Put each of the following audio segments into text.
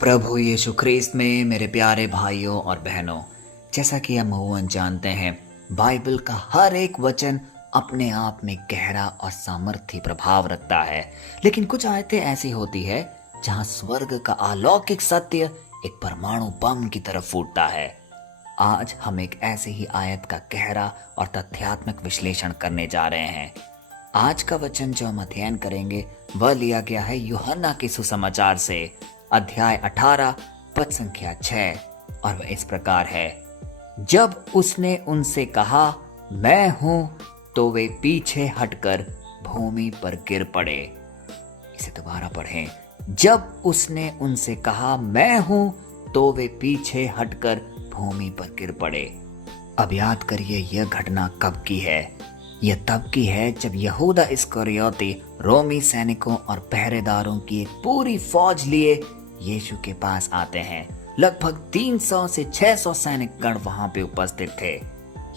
प्रभु यीशु ख्रीस्त में मेरे प्यारे भाइयों और बहनों, जैसा कि हम अमूमन जानते हैं, बाइबल का हर एक वचन अपने आप में गहरा और सामर्थ्य प्रभाव रखता है। लेकिन कुछ आयतें ऐसी होती है जहां स्वर्ग का अलौकिक सत्य एक परमाणु बम की तरफ फूटता है। आज हम एक ऐसे ही आयत का गहरा और तथ्यात्मक विश्लेषण करने जा रहे हैं। आज का वचन जो हम अध्ययन करेंगे वह लिया गया है यूहन्ना के सुसमाचार से, अध्याय 18 पद संख्या 6, और वह इस प्रकार है। जब उसने उनसे कहा मैं हूं, तो वे पीछे हटकर भूमि पर गिर पड़े। इसे दोबारा पढ़ें। जब उसने उनसे कहा मैं हूं, तो वे पीछे हटकर भूमि पर गिर पड़े। अब याद करिए, यह घटना कब की है? यह तब की है जब यहूदा इस्करियोती रोमी सैनिकों और पहरेदारों की एक पूरी फौज लिए यीशु के पास आते हैं। लगभग 300 से 600 सैनिक गण वहां पे उपस्थित थे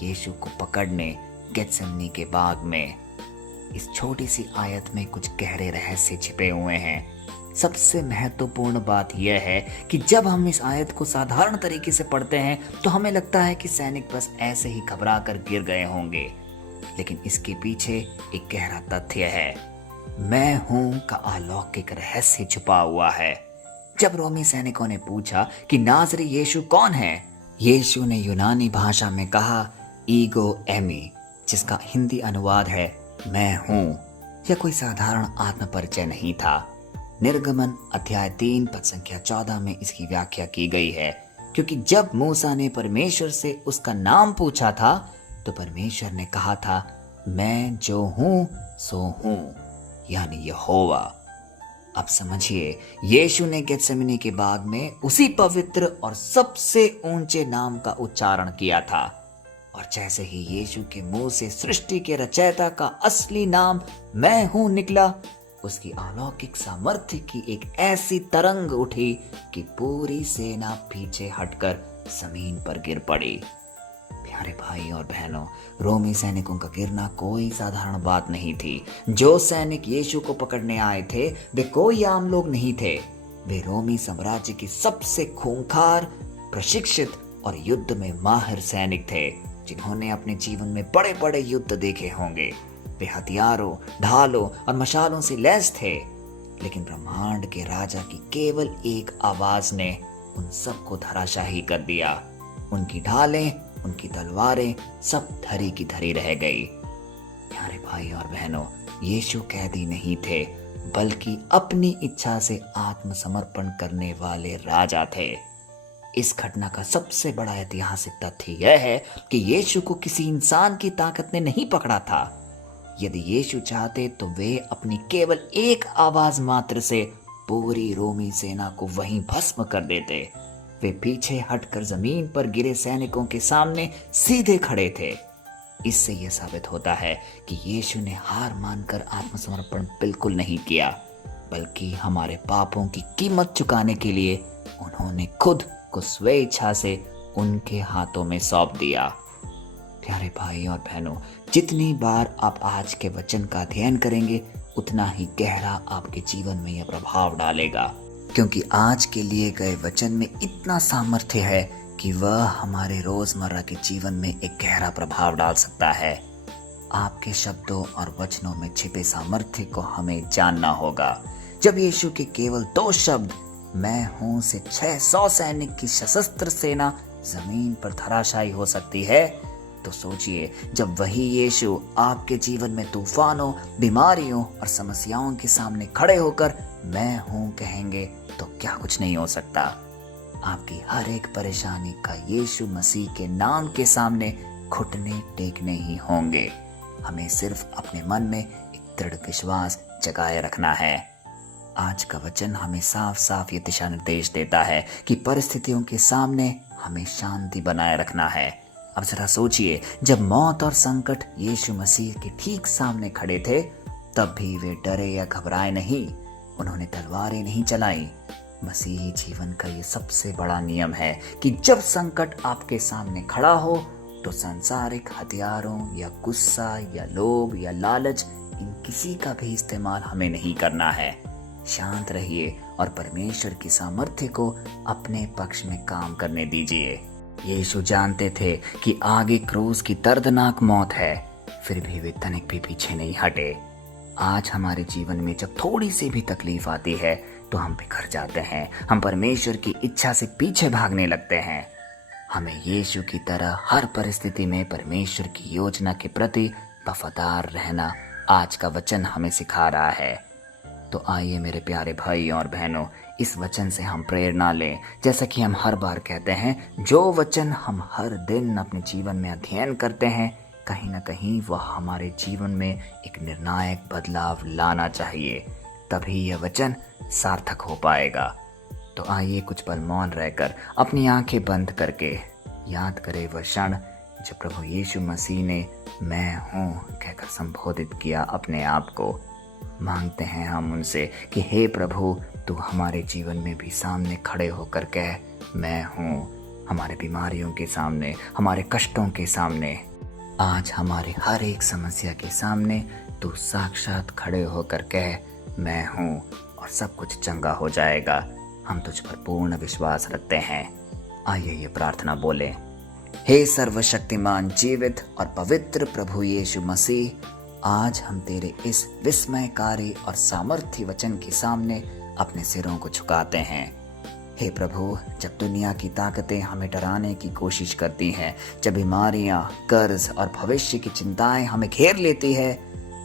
यीशु को पकड़ने गेत्सेमनी के बाग में। इस छोटी सी आयत में कुछ गहरे रहस्य छिपे हुए हैं। सबसे महत्वपूर्ण बात यह है कि जब हम इस आयत को साधारण तरीके से पढ़ते हैं तो हमें लगता है कि सैनिक बस ऐसे ही घबरा कर गिर गए होंगे, लेकिन इसके पीछे एक गहरा तथ्य है। मैं हूं का अलौकिक रहस्य छुपा हुआ है। जब रोमी सैनिकों ने पूछा कि नाज़री यीशु कौन है, यीशु ने यूनानी भाषा में कहा ईगो एमी, जिसका हिंदी अनुवाद है मैं हूं। यह कोई साधारण आत्म परिचय नहीं था। निर्गमन अध्याय 3 पद संख्या 14 में इसकी व्याख्या की गई है, क्योंकि जब मूसा ने परमेश्वर से उसका नाम पूछा था तो परमेश्वर ने कहा था मैं जो हूं सो हूं, यानी यहोवा। अब समझिए, यीशु ने गेत्सेमनी के बाग में उसी पवित्र और सबसे ऊंचे नाम का उच्चारण किया था, और जैसे ही यीशु के मुंह से सृष्टि के रचयिता का असली नाम मैं हूं निकला, उसकी अलौकिक सामर्थ्य की एक ऐसी तरंग उठी कि पूरी सेना पीछे हटकर जमीन पर गिर पड़ी। प्यारे भाई और बहनों, रोमी सैनिकों का गिरना कोई साधारण बात नहीं थी। जो सैनिक यीशु को पकड़ने आए थे वे कोई आम लोग नहीं थे। वे रोमी साम्राज्य के सबसे खूंखार, प्रशिक्षित और युद्ध में माहिर सैनिक थे, जिन्होंने अपने जीवन में बड़े बड़े युद्ध देखे होंगे। वे हथियारों, ढालों और मशालों से लैस थे, लेकिन ब्रह्मांड के राजा की केवल एक आवाज ने उन सबको धराशाही कर दिया। उनकी ढालें, उनकी तलवारें सब धरी की धरी रह गई। प्यारे भाई और बहनों, यीशु कैदी नहीं थे, बल्कि अपनी इच्छा से आत्मसमर्पण करने वाले राजा थे। इस घटना का सबसे बड़ा ऐतिहासिक तथ्य यह है कि यीशु को किसी इंसान की ताकत ने नहीं पकड़ा था। यदि यीशु चाहते तो वे अपनी केवल एक आवाज मात्र से पूरी रोमी सेना को वहीं भस्म कर देते। वे पीछे हटकर जमीन पर गिरे सैनिकों के सामने सीधे खड़े थे। इससे यह साबित होता है कि यीशु ने हार मानकर आत्मसमर्पण बिल्कुल नहीं किया, बल्कि हमारे पापों की कीमत चुकाने के लिए उन्होंने खुद को स्वेच्छा से उनके हाथों में सौंप दिया। प्यारे भाई और बहनों, जितनी बार आप आज के वचन का अध्ययन करेंगे, उतना ही गहरा आपके जीवन में यह प्रभाव डालेगा, क्योंकि आज के लिए गए वचन में इतना सामर्थ्य है कि वह हमारे रोजमर्रा के जीवन में एक गहरा प्रभाव डाल सकता है। आपके शब्दों और वचनों में छिपे सामर्थ्य को हमें जानना होगा। जब यीशु के केवल 2 शब्द मैं हूं से 600 सैनिक की सशस्त्र सेना जमीन पर धराशायी हो सकती है, तो सोचिए जब वही यीशु आपके जीवन में तूफानों, बीमारियों और समस्याओं के सामने खड़े होकर मैं हूं कहेंगे तो क्या कुछ नहीं हो सकता। आपकी हर एक परेशानी का यीशु मसीह के नाम के सामने घुटने टेकने ही होंगे। हमें सिर्फ अपने मन में एक दृढ़ विश्वास जगाए रखना है। आज का वचन हमें साफ साफ ये दिशा निर्देश देता है कि परिस्थितियों के सामने हमें शांति बनाए रखना है। अब जरा सोचिए, जब मौत और संकट यीशु मसीह के ठीक सामने खड़े थे, तब भी वे डरे या घबराए नहीं। उन्होंने तलवारें नहीं चलाई। मसीही जीवन का ये सबसे बड़ा नियम है कि जब संकट आपके सामने खड़ा हो तो सांसारिक हथियारों या गुस्सा या लोभ या लालच, इन किसी का भी इस्तेमाल हमें नहीं करना है। शांत रहिए और परमेश्वर की सामर्थ्य को अपने पक्ष में काम करने दीजिए। यीशु जानते थे कि आगे क्रूस की दर्दनाक मौत है, फिर भी वे तनिक भी पीछे नहीं हटे। आज हमारे जीवन में जब थोड़ी सी भी तकलीफ आती है तो हम बिखर जाते हैं, हम परमेश्वर की इच्छा से पीछे भागने लगते हैं। हमें यीशु की तरह हर परिस्थिति में परमेश्वर की योजना के प्रति वफादार रहना आज का वचन हमें सिखा रहा है। तो आइए मेरे प्यारे भाई और बहनों, इस वचन से हम प्रेरणा लें। जैसा कि हम हर बार कहते हैं, जो वचन हम हर दिन अपने जीवन में अध्ययन करते हैं, कहीं ना कहीं वह हमारे जीवन में एक निर्णायक बदलाव लाना चाहिए, तभी यह वचन सार्थक हो पाएगा। तो आइए कुछ पल मौन रहकर अपनी आंखें बंद करके याद करें वह क्षण जब प्रभु यीशु मसीह ने मैं हूँ कहकर संबोधित किया अपने आप को। मांगते हैं हम उनसे कि हे प्रभु, तू हमारे जीवन में भी सामने खड़े होकर कह मैं हूँ। हमारे बीमारियों के सामने, हमारे कष्टों के सामने, आज हमारे हर एक समस्या के सामने तू साक्षात खड़े होकर कह मैं हूँ और सब कुछ चंगा हो जाएगा। हम तुझ पर पूर्ण विश्वास रखते हैं। आइए ये प्रार्थना बोले। हे सर्वशक्तिमान, जीवित और पवित्र प्रभु यीशु मसीह, आज हम तेरे इस विस्मयकारी और सामर्थ्य वचन के सामने अपने सिरों को झुकाते हैं। हे प्रभु, जब दुनिया की ताकतें हमें डराने की कोशिश करती हैं, जब बीमारियां, कर्ज और भविष्य की चिंताएं हमें घेर लेती है,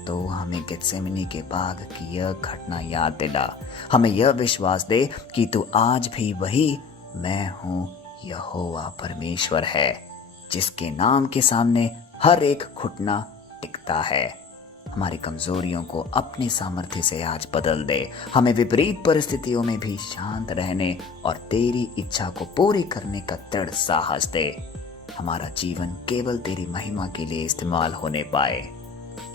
तो हमें गेत्सेमनी के बाग की यह घटना याद दिला। हमें यह विश्वास दे कि तू आज भी वही मैं हूँ यहोवा परमेश्वर है, जिसके नाम के सामने हर एक घुटना टिकता है। हमारी कमजोरियों को अपनी सामर्थ्य से आज बदल दे। हमें विपरीत परिस्थितियों में भी शांत रहने और तेरी इच्छा को पूरी करने का दृढ़ साहस दे। हमारा जीवन केवल तेरी महिमा के लिए इस्तेमाल होने पाए।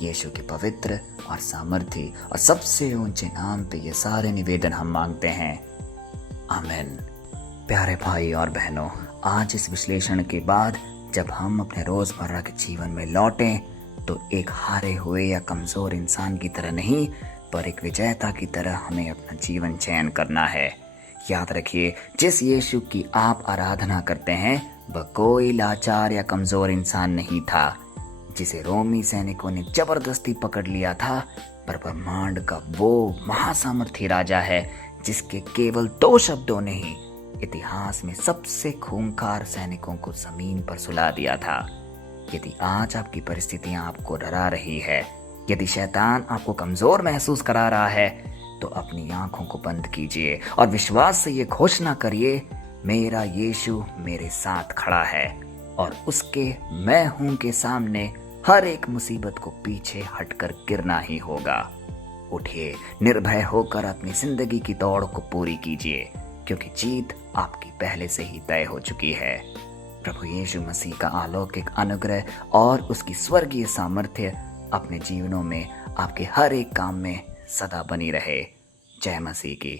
यीशु के पवित्र और सामर्थ्य और सबसे ऊंचे नाम पे ये सारे निवेदन हम मांगते हैं, आमीन। प्यारे भाई और बहनों, आज इस विश्लेषण के बाद जब हम अपने रोजमर्रा के जीवन में लौटें, तो एक हारे हुए या कमजोर इंसान की तरह नहीं, पर एक विजेता की तरह हमें अपना जीवन चयन करना है। याद रखिए, जिस यीशु की आप आराधना करते हैं वह कोई लाचार या कमजोर इंसान नहीं था, जिसे रोमी सैनिकों ने जबरदस्ती पकड़ लिया था, पर ब्रह्मांड का वो महासामर्थी राजा है जिसके केवल 2 शब्दों ने ही इतिहास में सबसे खूंखार सैनिकों को जमीन पर सुला दिया था। यदि आज आपकी परिस्थितियां आपको डरा रही है, यदि शैतान आपको कमजोर महसूस करा रहा है, तो अपनी आंखों को बंद कीजिए और विश्वास से ये घोषणा करिए, मेरा यीशु मेरे साथ खड़ा है और उसके मैं हूं के सामने हर एक मुसीबत को पीछे हटकर गिरना ही होगा। उठिए, निर्भय होकर अपनी जिंदगी की दौड़ को पूरी कीजिए, क्योंकि जीत आपकी पहले से ही तय हो चुकी है। प्रभु यीशु मसीह का अलौकिक अनुग्रह और उसकी स्वर्गीय सामर्थ्य अपने जीवनों में आपके हर एक काम में सदा बनी रहे। जय मसीह की।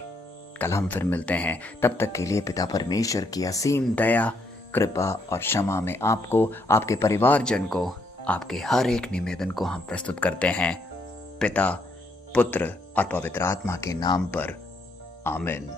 कल हम फिर मिलते हैं, तब तक के लिए पिता परमेश्वर की असीम दया, कृपा और क्षमा में आपको, आपके परिवारजन को, आपके हर एक निवेदन को हम प्रस्तुत करते हैं, पिता, पुत्र और पवित्र आत्मा के नाम पर, आमीन।